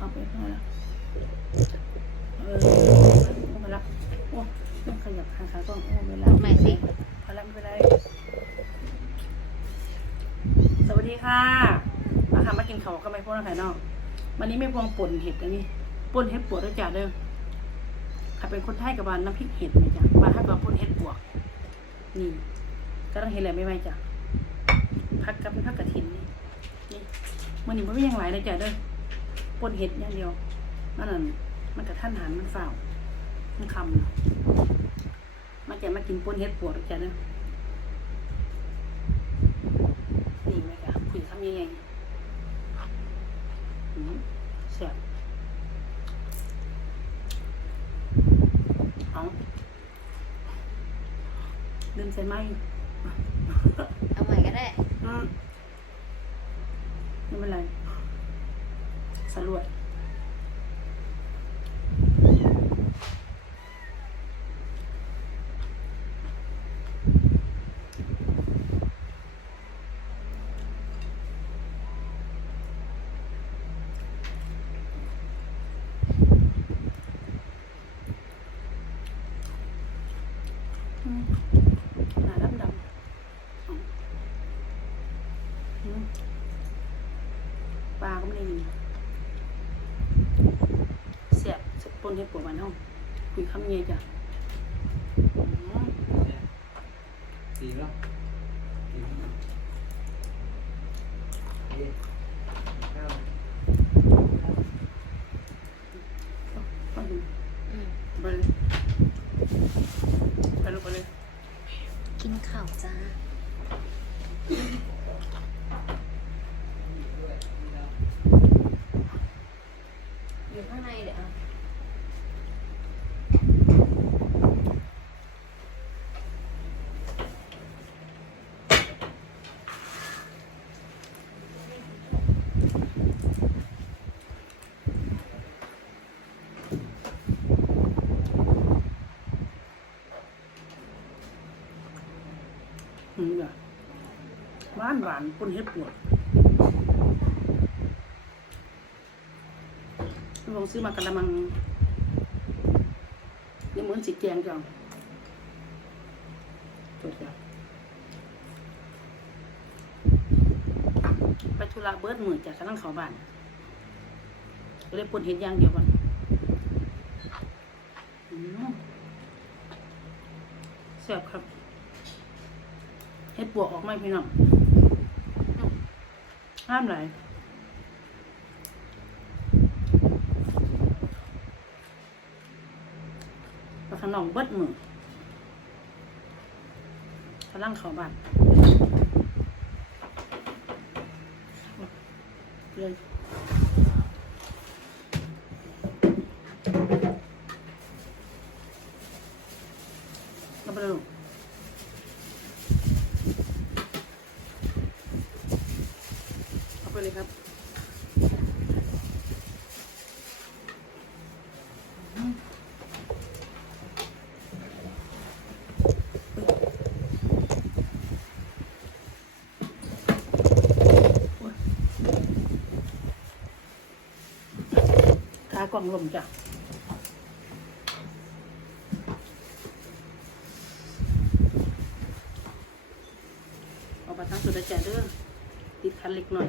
เอาไปพอละเออเอาไปละโอ้ต้องขยับขาขากล้องโอ้เวลาใหม่สิพอละไม่เป็นไรสวัสดีค่ะมาค่ะมากินข้าวกับแม่พวงนะคะน้องวันนี้แม่พวงป่นเห็ดอันนี้ป่นเห็ดปวดด้วยจ้าเด้อค่ะเป็นคนไทยกับบ้านน้ำพริกเห็ดไหมจ้ะบ้านถ้ากับป่นเห็ดปวกนี่กำลังเห็นอะไรไม่ไหมจ้ะพักกับพักกระถินนี่นี่มันนี่มันไม่ยังหลายเลยจ้ะเด้อ ป่นเห็ดอย่างเดียวมันนั่นมันกระท่านหันมันเฝ้าวมันคำน่ะมาจะมากินป่นเห็ดปวดจ้ะเด้อนี่ไหมจ้ะคุยคำยังไงอืมแซ่บเอาลืมใส่ไม้เอาใหม่ก็ได้อืมไม่เป็นไร สรวจอืมหนาดำดำอืมอืมปลาก็ไม่ได้ยินเสีย บเสียบต้นเห็ดปวดมันห้องคุยคำเงี้ยจ้ะอืมดีเนาะดีเนาะเอ๊ะข้าวไปดูอืมไปเลยไปลูกไปเลย กินข้าวจ้าอยู่ข้างในเดี๋ยว หวานหวานปนเห็ดปวดลองซื้อมากระมังนี่เหมือนสีแกงจังจดจ้ะไปธุระเบิดมือจากกำลังเขาบ้านก็เลยปนเห็ดอย่างเดียวก่อนอืมแซ่บครับเฮ็ดปวกออกไหมพี่น้อง ห้ามไหลปลาขนองเบิดมือกำลังเขาบ้านเลยเอาไปเลยลูก เอาเลยครับขากล่องลมจ้ะเอาไปทั้งสุดใจเด้อติดคันเล็กหน่อย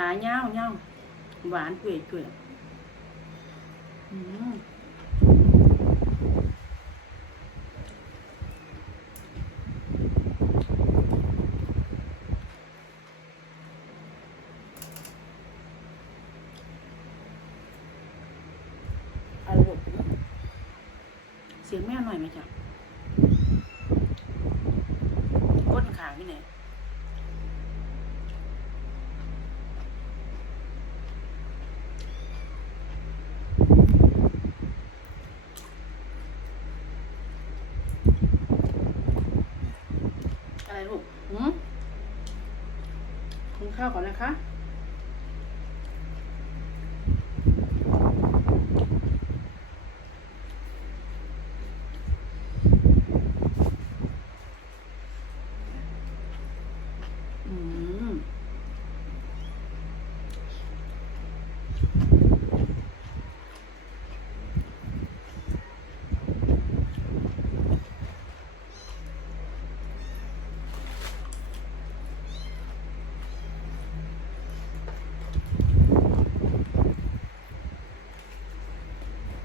ขาเงาเงาหวานเกลือเกลือเสียงแม่หน่อยไหมจ๊ะ อะไรลูกหืมคุณข้าวก่อนนะคะ อืม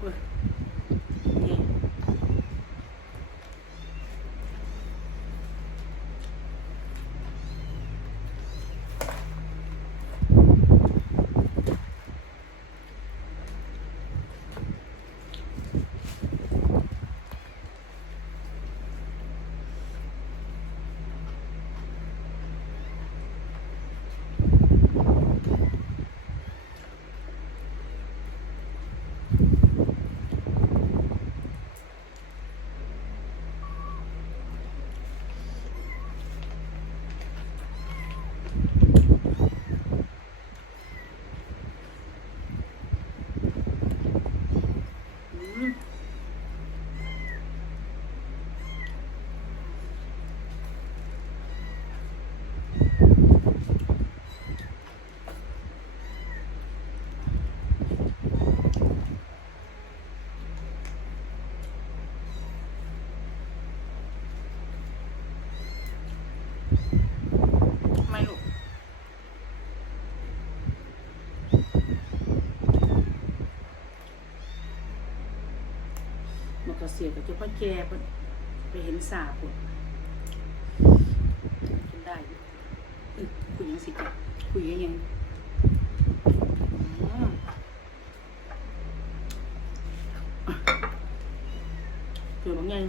เว้ยนี่ อืมไม่ลูก มันก็เสียกับเจ้าพ่อแก่พิ่นไปเห็นสาปุ่นกินได้คุยยังสิจ้ะคุยยังยังอืมเกิดบางอย่าง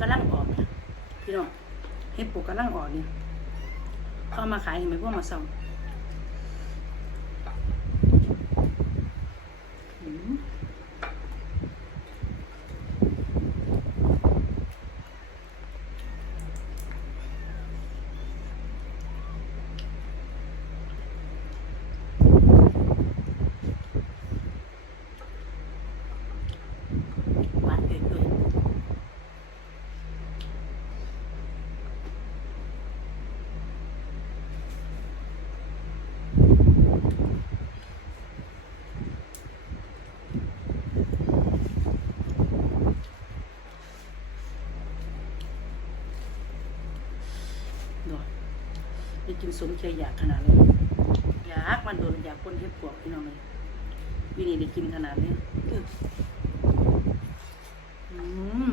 กำลังออกนี่ยพี่น้องเห็ดปลูกกำลังออกเนี่ย เขาเอามาขายเห็นไหมพวกมาส่งอืมหวานเผ็ดเลยดอกได้กิน สมใจอยากขนาดเลยอยากมันโดนอยากคนเฮ็ดปวกพี่น้องเลยวินี่ได้กินขนาดนี้อืม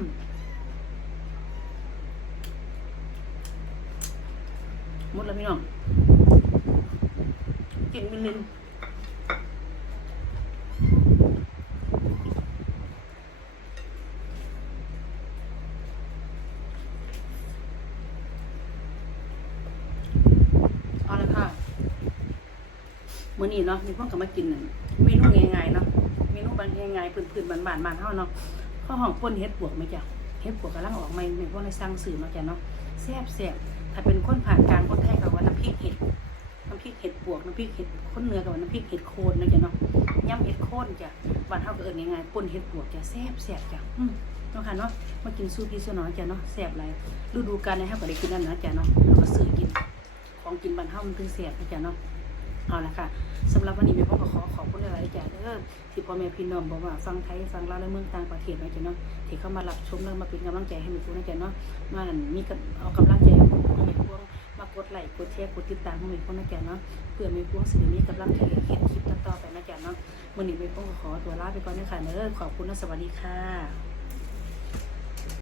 มดแล้วพี่น้องกินมินินเอาละค่ะ มื้อนี้เนาะมีพวกกับมากินเมนูง่ายๆเนาะเมนูบานง่ายๆพื้นๆบานๆบานเฮาเนาะข้าวหอมป่นเฮ็ดปวกไหมจ๊ะเฮ็ดปวกกำลังออกใหม่ในพวกในสั่งซื้อมาจ้ะเนาะแซ่บๆถ้าเป็นคนผ่านกลางคนไทยก็ว่าน้ำพริกเห็ดน้ำพริกเห็ดปวกน้ำพริกเห็ดข้นเนื้อกับว่าน้ำพริกเห็ดโคนนะจ๊ะเนาะย่ำเห็ดโคนจ้ะบานเฮาก็เอิ้นง่ายๆป่นเห็ดปวกจ้ะแซ่บแซ่บจ้ะอืมเนาะค่ะเนาะมากินซูพี่ซูน้อยจ้ะเนาะแซ่บหลายฤดูกาลในเฮาก็ได้กินนั่นนะจ้ะเนาะเราก็ซื้อกินของกินบ้านเฮามันถึงแซ่บนะจ้ะเนาะ เอาละค่ะสำหรับวันนี้แม่พ่อก็ขอขอบคุณหลายๆจ้ะเด้อที่พ่อแม่พี่น้องบอกว่าฟังไทยฟังลาวและเมืองต่างประเทศนะจ้ะเนาะที่เข้ามารับชมแล้วมาเป็นกำลังใจให้แม่พูนะจ้ะเนาะมานั่นมีกับเอากำลังใจให้แม่พวงมากดไลค์กดแชร์กดติดตามให้แม่พวนะจ้ะเนาะเพื่อมีพวกสิ่งนี้กำลังใจเห็นคลิปต่อๆไปนะจ๊ะเนาะวันนี้ไม่พ้องขอตัวลาไปก่อนนะคะเนอะขอบคุณและสวัสดีค่ะ